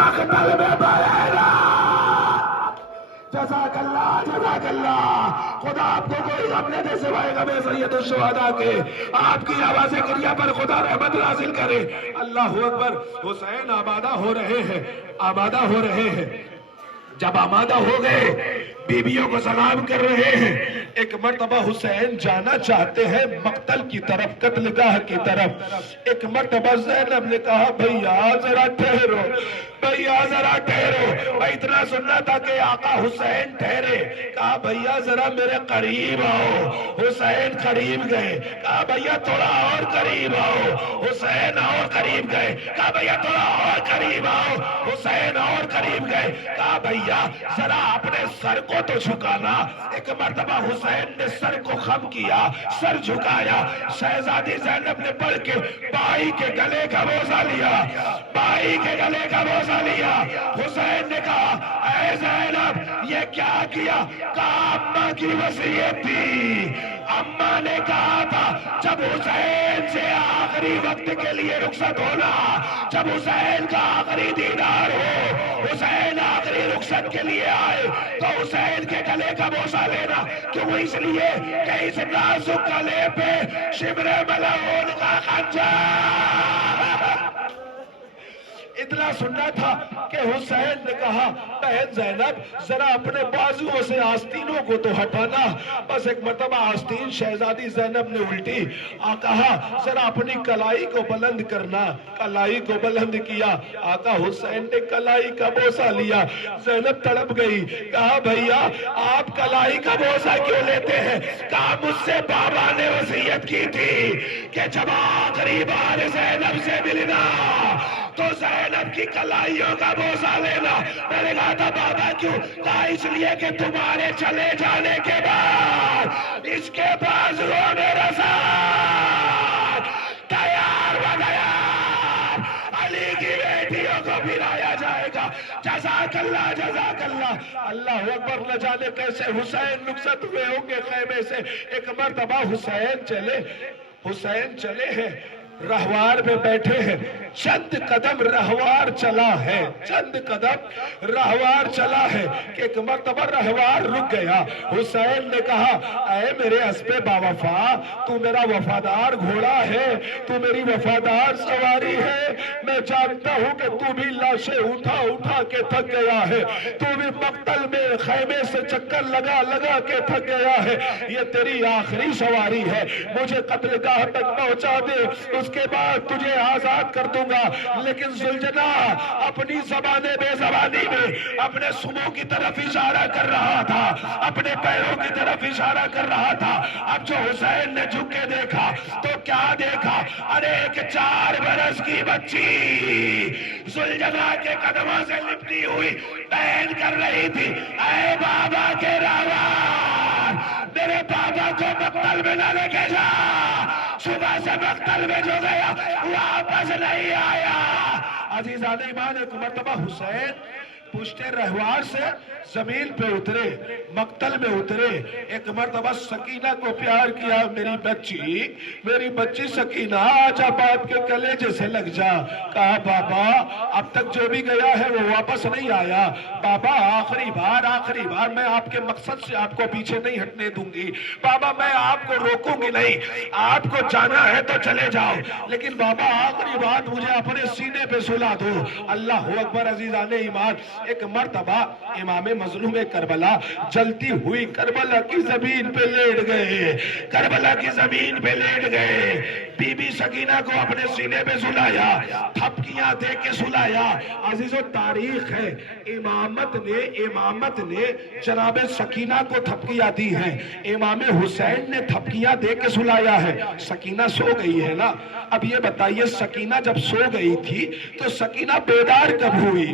مقتل میں پڑے گا۔ جزاک اللہ، جزاک اللہ۔ خدا آپ کو کوئی غم نہ دے سوائے غم سید الشہداء کے۔ آپ کی آواز کریہ پر خدا رحمت نازل کرے۔ اللہ اکبر۔ حسین آمادہ ہو رہے ہیں، آمادہ ہو رہے ہیں۔ جب آمادہ ہو گئے بیویوں کو سلام کر رہے ہیں، ایک مرتبہ حسین جانا چاہتے ہیں مقتل کی طرف، قتل گاہ کی طرف۔ ایک مرتبہ زینب نے کہا بھیا ذرا ٹھہرو، بھیا ذرا ٹھہرو۔ میں اتنا سننا تھا کہ آقا حسین ٹھہرے۔ کہا بھیا ذرا میرے قریب آؤ۔ حسین قریب گئے۔ کہا بھیا تھوڑا اور قریب آؤ۔ حسین اور قریب گئے۔ کہا بھیا تھوڑا اور قریب آؤ۔ حسین اور قریب گئے۔ کہا بھیا ذرا اپنے سر کو تو جھکانا۔ ایک مرتبہ حسین نے سر کو خم کیا، سر جھکایا۔ شہزادی زینب نے پڑھ کے بائی کے گلے کا بوسہ لیا، بائی کے گلے کا بوسہ لیا۔ حسین نے کہا اے زینب یہ کیا کیا؟ کہا اماں کی وصیت تھی۔ اماں نے کہا تھا جب حسین سے آخری وقت کے لیے رخصت ہونا، جب حسین کا آخری دیدار ہو، حسین آخری رخصت کے لیے آئے تو حسین کے گلے کا بوسہ لینا۔ کیوں؟ اس لیے کہ اس نازک گلے پہ شبر ملعون کا خنجر۔ اتنا سننا تھا کہ حسین نے کہا بہن زینب ذرا اپنے بازوؤں سے آستینوں کو تو ہٹانا۔ بس ایک مرتبہ آستین شہزادی زینب نے الٹی، کہا ذرا اپنی کلائی کو بلند کرنا۔ کلائی کو بلند کیا۔ آقا حسین نے کلائی کا بوسہ لیا۔ زینب تڑپ گئی۔ کہا بھیا آپ کلائی کا بوسہ کیوں لیتے ہیں؟ کہا مجھ سے بابا نے وصیت کی تھی کہ جب آخری بار زینب سے ملنا تو زینب کی کلائیوں کا بوسہ لینا۔ میں نے کہا تھا بابا کیوں؟ کہا اس لیے کہ تمہارے چلے جانے کے بعد اس کے پاس وہ میرا ساتھ تیار و تیار علی کی بیٹیوں کو پھرایا جائے گا۔ جزاک اللہ، جزاک اللہ۔ اللہ اکبر۔ نہ جانے کیسے حسین رخصت ہوئے ہوں گے خیمے سے۔ ایک مرتبہ حسین چلے ہیں، رہوار میں بیٹھے ہیں، چند قدم رہوار چلا ہے، چند قدم رہوار چلا ہے کہ ایک مرتبہ رہوار رک گیا۔ حسین نے کہا اے میرے اسپِ باوفا، تو میرا وفادار گھوڑا ہے، تو میری وفادار سواری ہے۔ میں جانتا ہوں کہ تو بھی لاشیں اٹھا اٹھا کے تھک گیا ہے، تو بھی مقتل میں خیمے سے چکر لگا لگا کے تھک گیا ہے۔ یہ تیری آخری سواری ہے، مجھے قتل گاہ تک پہنچا دے، اس کے بعد تجھے آزاد کر دوں گا۔ لیکن زلجنا اپنی زبان بے زبانی میں اپنے سموں کی طرف اشارہ کر رہا تھا، اپنے پیروں کی طرف اشارہ کر رہا تھا۔ اب جو حسین نے جھک کے دیکھا تو کیا دیکھا؟ ارے ایک 4 برس کی بچی زلجنا کے قدموں سے لپٹی ہوئی بہن کر رہی تھی اے بابا کے راوان، میرے بابا کو مقتل میں نہ لے کے جا، صبح سے مقتل میں جو گیا واپس نہیں آیا۔ عزیزان ایمان، ایک مرتبہ حسین پشت رہوار سے زمین پہ اترے، مقتل میں اترے۔ ایک مرتبہ سکینہ کو پیار کیا، میری بچی سکینہ آجا باپ کے کلیجے سے لگ جا۔ کہا بابا اب تک جو بھی گیا ہے وہ واپس نہیں آیا، بابا آخری بار میں آپ کے مقصد سے آپ کو پیچھے نہیں ہٹنے دوں گی، بابا میں آپ کو روکوں گی نہیں، آپ کو جانا ہے تو چلے جاؤ، لیکن بابا آخری بات مجھے اپنے سینے پہ سلا دو۔ اللہ اکبر۔ عزیزان ایمان، ایک مرتبہ امام مظلوم کربلا جلتی ہوئی کربلا کی زمین پہ لیٹ گئے، کربلا کی زمین پہ لیٹ گئے۔ بی بی سکینہ کو اپنے سینے پہ سلایا، تھپکیاں دے کے سلایا۔ عزیزو تاریخ ہے، امامت نے جناب سکینہ کو تھپکیاں دی ہیں، امام حسین نے تھپکیاں دے کے سلایا ہے۔ سکینہ سو گئی ہے نا؟ اب یہ بتائیے سکینہ جب سو گئی تھی تو سکینہ بیدار کب ہوئی؟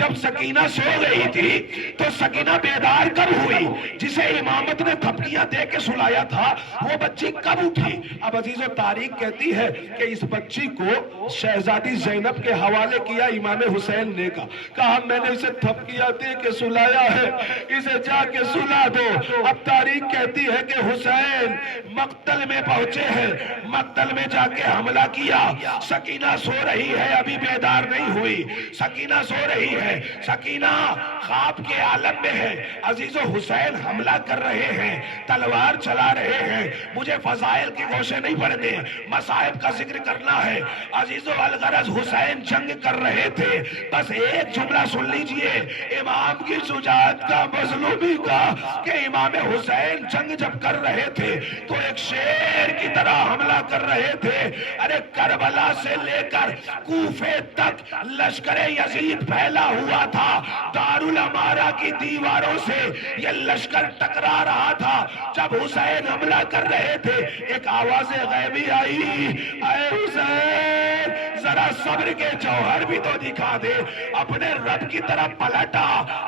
جب سکینہ سو گئی تھی تو سکینہ بیدار کب ہوئی؟ جسے امامت نے تھپکیاں دے کے سلایا تھا وہ بچی کب اٹھی؟ اب عزیز و تاریخ کہتی ہے کہ اس بچی کو شہزادی زینب کے حوالے کیا امام حسین نے کہا میں نے اسے تھپکیاں دے کے سلایا ہے، اسے جا کے سلا دو۔ اب تاریخ کہتی ہے کہ حسین مقتل میں پہنچے ہیں، مقتل میں جا کے حملہ کیا۔ سکینہ سو رہی ہے، ابھی بیدار نہیں ہوئی، سکینہ سو رہی ہے، سکینہ خواب کے عالم میں ہے۔ عزیز و حسین حملہ کر رہے ہیں، تلوار چلا رہے ہیں۔ مجھے فضائل کے گوشے نہیں پڑھنے، مصائب کا ذکر کرنا ہے۔ عزیز و الغرض حسین جنگ کر رہے تھے۔ بس ایک جملہ سن لیجئے، امام کی شجاعت کا، مظلومی کا، کہ امام حسین جنگ جب کر رہے تھے تو ایک شیر کی طرح حملہ کر رہے تھے۔ ارے کربلا سے لے کر کوفے تک لشکر یزید پھیلا ہوا تھا، دارالامارہ کی دیواروں سے یہ لشکر ٹکرا رہا تھا۔ جب حسین حملہ کر رہے تھے ایک آواز غیبی آئی، اے حسین ذرا صبر کے جوہر بھی تو دکھا دے۔ اپنے رب کی طرف پلٹا،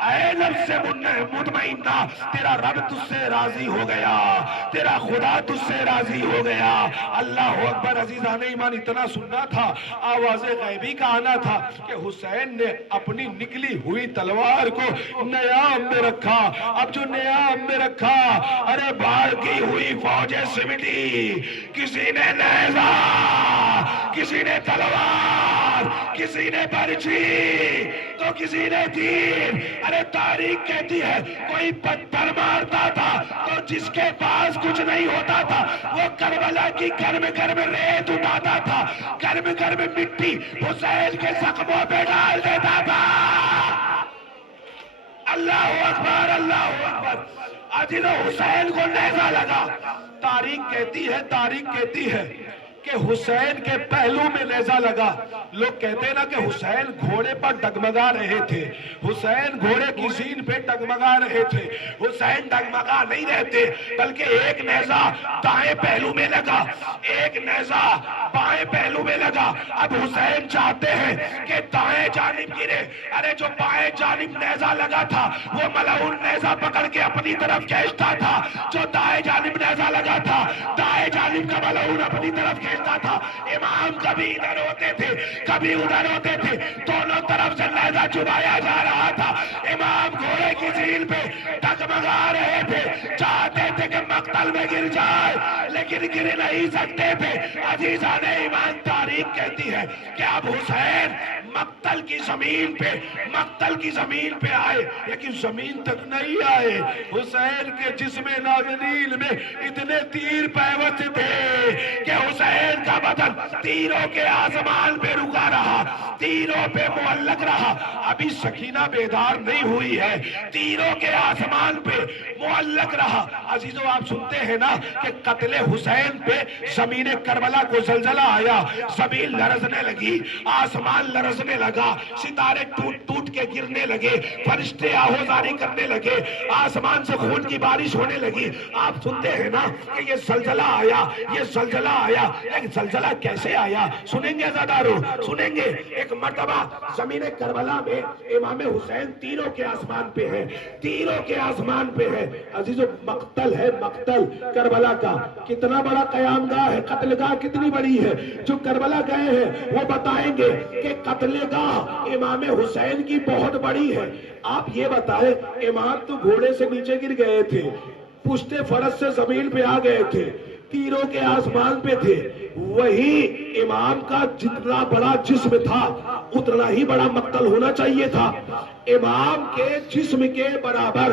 اے نفس مطمئنہ تیرا رب تجھ سے راضی ہو گیا، تیرا خدا تجھ سے راضی ہو گیا۔ اللہ اکبر۔ عزیزان ایمان اتنا سننا تھا، آواز غیبی کا آنا تھا کہ حسین نے اپنی نکلی ہوئی تلوار کو نیام میں رکھا۔ اب جو نیام میں رکھا، ارے بھاگی ہوئی فوجیں سمٹی، کسی نے نیزہ، کسی نے تلوار، کسی نے برچھی تو کسی نے تیر۔ ارے تاریخ کہتی ہے کوئی پتھر مارتا تھا تو جس کے پاس کچھ نہیں ہوتا تھا وہ کربلا کی گرم گرم ریت اٹھاتا تھا، گرم گرم مٹی حسین کے زخموں پہ ڈال دیتا تھا۔ اللہ اکبر، اللہ اکبر۔ عزیز حسین کو نیزہ لگا۔ تاریخ کہتی ہے کہ حسین کے پہلو میں نیزہ لگا۔ لوگ کہتے ہیں نا کہ حسین گھوڑے پر ڈگمگا رہے تھے، حسین گھوڑے کی زین پہ ڈگمگا رہے تھے۔ حسین ڈگمگا نہیں رہتے، بلکہ ایک نیزہ دائیں پہلو میں لگا، ایک نیزہ بائیں پہلو میں لگا۔ اب حسین چاہتے ہیں کہ دائیں جانب گرے۔ ارے جو بائیں جانب نیزہ لگا تھا وہ ملعون نیزہ پکڑ کے اپنی طرف کھینچتا تھا، جو دائیں جانب نیزہ لگا تھا دائیں جانب کا ملعون اپنی طرف کھینچتا تھا۔ امام کبھی ادھر ہوتے تھے کبھی ادھر ہوتے تھے، دونوں طرف سے نیزہ چبایا جا رہا تھا۔ امام گھوڑے کی زین پہ ڈگمگا رہے تھے، چاہتے تھے کہ مقتل میں گر جائے لیکن گر نہیں سکتے تھے۔ عزیزان ایمان تاریخ کہتی ہے کہ اب حسین مقتل کی زمین پہ آئے، لیکن زمین تک نہیں آئے۔ حسین کے جسم نازنین میں اتنے تیر پیوست تھے کہ حسین کا بدن تیروں کے آسمان پہ رکا رہا، تیروں پہ معلق رہا۔ ابھی سکینہ بیدار نہیں ہوئی ہے، تیروں کے آسمان پہ معلق رہا۔ عزیزو آپ سنتے ہیں نا کہ قتل حسین پہ زمین کربلا کو زلزلہ آیا، زمین لرزنے لگی، آسمان لرزنے لگا، ستارے ٹوٹ ٹوٹ کے گرنے لگے، فرشتے آہوزاری کرنے لگے، آسمان سے خون کی بارش ہونے لگی۔ آپ سنتے ہیں نا کہ یہ زلزلہ آیا، یہ زلزلہ آیا، لیکن زلزلہ کیسے آیا؟ سنیں گے زادارو، سنیں گے۔ ایک مرتبہ زمین کربلا میں امام حسین تیروں کے آسمان پہ ہے، تیروں کے آسمان پہ ہے۔ عزیزو مقتل ہے، مقتل کربلا کا کتنا بڑا قیام گاہ ہے، قتل گاہ کتنی بڑی ہے۔ جو کربلا گئے ہیں وہ بتائیں گے کہ قتل گاہ امام حسین کی بہت بڑی ہے۔ آپ یہ بتائیں، امام تو گھوڑے سے نیچے گر گئے تھے، پشتے فرس سے زمین پہ آ گئے تھے، تیروں کے آسمان پہ تھے، وہی امام کا جتنا بڑا جسم تھا اتنا ہی بڑا مقتل ہونا چاہیے تھا۔ امام کے جسم کے برابر،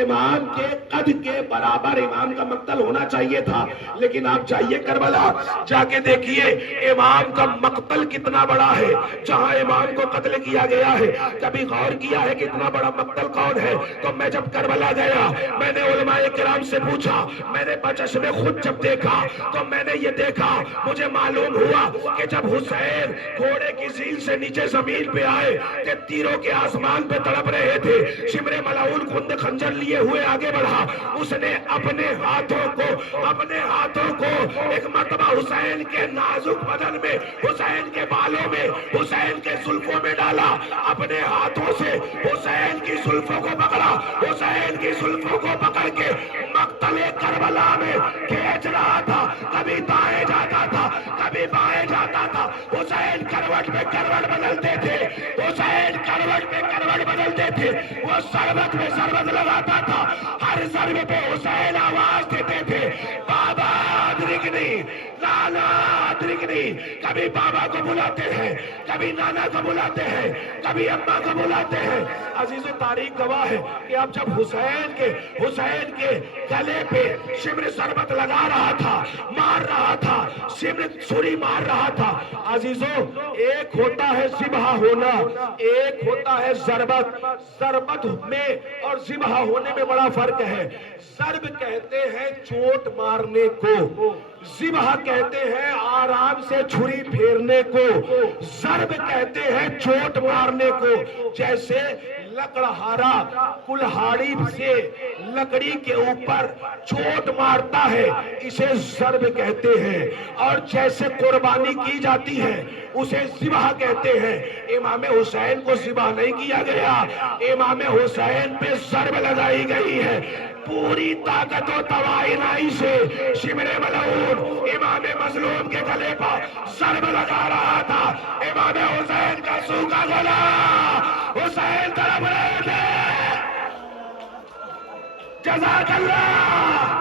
امام کے قد کے برابر امام کا مقتل ہونا چاہیے تھا، لیکن آپ جائیے کربلا، جا کے دیکھیے امام کا مقتل کتنا بڑا ہے۔ جہاں امام کو قتل کیا گیا ہے کبھی غور کیا ہے کہ اتنا بڑا مقتل کون ہے؟ تو میں جب کربلا گیا میں نے علماء کرام سے پوچھا، میں نے بچشم خود جب دیکھا تو میں نے یہ دیکھا، مجھے معلوم ہوا کہ جب حسین گھوڑے کی زین سے نیچے نیچے زمین پہ آئے کہ تیروں کے آسمان پہ تڑپ رہے تھے. شمر ملعون خود خنجر لیے ہوئے آگے بڑھا. اس نے اپنے ہاتھوں کو ایک مرتبہ حسین کے نازک بدن میں, حسین کے بالوں میں, حسین کے زلفوں میں ڈالا. اپنے ہاتھوں سے حسین کی زلفوں کو پکڑا. حسین کی زلفوں کو پکڑ کے مقتل کربلا میں کھینچ رہا تھا. کبھی دائیں جاتا تھا, کبھی بائیں جاتا تھا. حسین کروٹ میں کروٹ بدلتے تھے, حسین کروٹ میں کروٹ بدلتے تھے. وہ سربت میں سربت لگاتا تھا. ہر ضربے پہ حسین آواز دیتے تھے, بابا ادرکنی, نانا ادرکنی. کبھی بابا کو بلاتے ہیں, کبھی نانا کو بلاتے ہیں, کبھی اماں کو بلاتے ہیں. عزیز و تاریخ گواہ ہے کہ اب جب حسین کے گلے پہ شمر ضربت لگا رہا تھا, مار رہا تھا, شمر چھری مار رہا تھا. عزیزو, ایک ہوتا ہے ذبح ہونا, ایک ہوتا ہے ضربت. ضربت میں اور ذبح ہونے میں بڑا فرق ہے. ضرب کہتے ہیں چوٹ مارنے کو, ذبح کہتے ہیں آرام سے چھری پھیرنے کو, ضرب کہتے ہیں چوٹ مارنے کو. جیسے لکڑہارا کلہاڑی سے لکڑی کے اوپر چوٹ مارتا ہے, اسے ضرب کہتے ہیں. اور جیسے قربانی کی جاتی ہے اسے ذبح کہتے ہیں. امام حسین کو ذبح نہیں کیا گیا, امام حسین پہ ضرب لگائی گئی ہے. پوری طاقت و توانائی سے شمر ملعون امام مظلوم کے گلے پر ضرب لگا رہا تھا. امام حسین کا سوکھا گلا حسین طرف رہے تھے. جزاک اللہ,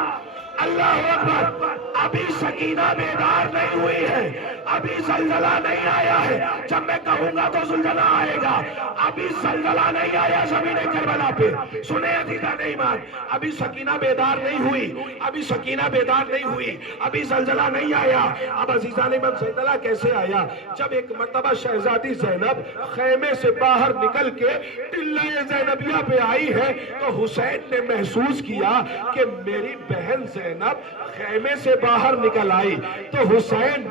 اللہ اکبر. ابھی سکینہ بیدار نہیں ہوئی ہے, ابھی زلزلہ نہیں آیا ہے. جب میں کہوں گا تو زلزلہ آئے گا. ابھی زلزلہ نہیں آیا زمین کربلا پہ. سنیں عزیزان ایمان, ابھی سکینہ بیدار نہیں ہوئی, ابھی سکینہ بیدار نہیں ہوئی, ابھی زلزلہ نہیں آیا. اب عزیزان ایمان زلزلہ کیسے آیا؟ جب ایک مرتبہ شہزادی زینب خیمے سے باہر نکل کے ٹلہ زینبیہ پہ آئی ہے تو حسین نے محسوس کیا کہ میری بہن زینب خیمے سے باہر نکل آئی. تو حسین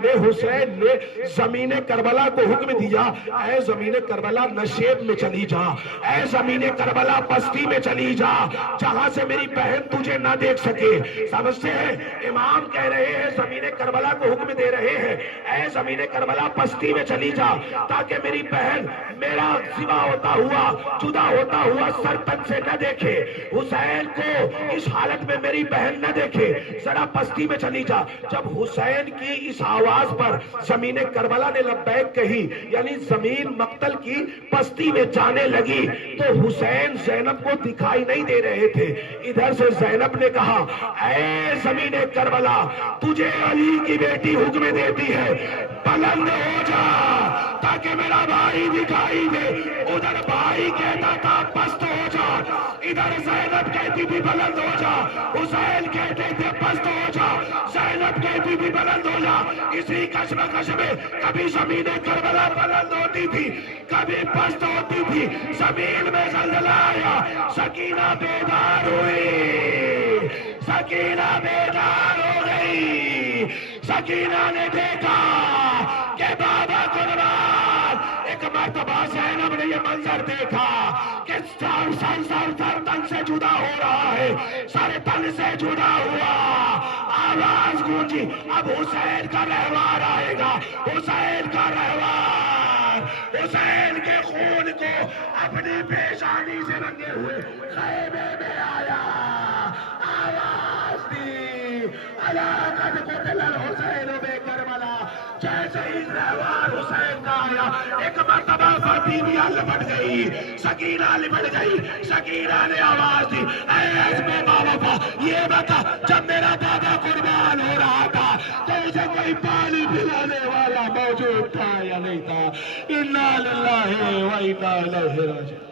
نے زمین کربلا کو حکم دیا, اے زمین کربلا نشیب میں چلی جا, اے زمین کربلا بستی میں چلی جا, جہاں سے میری بہن تجھے نہ دیکھ سکے. سمجھتے ہیں, امام کہہ رہے ہیں زمین کربلا کو حکم دے رہے ہیں, اے زمین کربلا بستی میں چلی جا تاکہ میری بہن میرا ذبح ہوتا ہوا, جدا ہوتا ہوا سر تن سے نہ دیکھے. حسین کو اس حالت میں میری بہن نہ دیکھے, ذرا بستی میں چلی جا. جب حسین کی اس آواز پر زمین کربلا نے لبیک کہی, یعنی زمین مقتل کی بستی میں جانے لگی, تو حسین زینب کو دکھائی نہیں دے رہے تھے. ادھر سے زینب نے کہا, اے زمین کربلا تجھے علی کی بیٹی حکم دیتی ہے, بلند ہو جا تاکہ میرا بھائی دکھائی دے. ادھر بھائی کہتا تھا پست ہو جا, ادھر زینب کہتی تھی بلند ہو جا. حسین کہتے تھے پست ہو جا, زینب کہتی تھی بلند ہو جا. اسی کشمکش میں کبھی زمین کربلا بلند ہوتی تھی, کبھی پست ہوتی تھی. زمین میں زلزلہ آیا, سکینہ بیدار ہوئی, سکینہ بیدار ہو گئی. سکینہ نے دیکھا کہ بابا قربان. ایک مرتبہ زینب نے یہ منظر دیکھا کہ سر تن سے جدا ہو رہا ہے, سر تن سے جدا ہوا, آواز گونجی. اب حسین کا رہوار آئے گا, حسین کا رہوار. حسین کے خون کو اپنی پیشانی سے رنگے ہوئے خیمے میں آیا, آواز دی, الا قد قتل الحسین بے کربلا. جیسے ہی رہوار حسین کا آیا, ایک مرتبہ فاطمیہ لپٹ گئی, سکینہ لپٹ گئی. سکینہ نے آواز دی, اے عزم بابا, یہ بتا جب میرا بابا قربان ہو رہا تھا تو اسے کوئی پانی پلانے والا موجود تھا یا نہیں تھا؟ انا للہ و انا الیہ راجعون.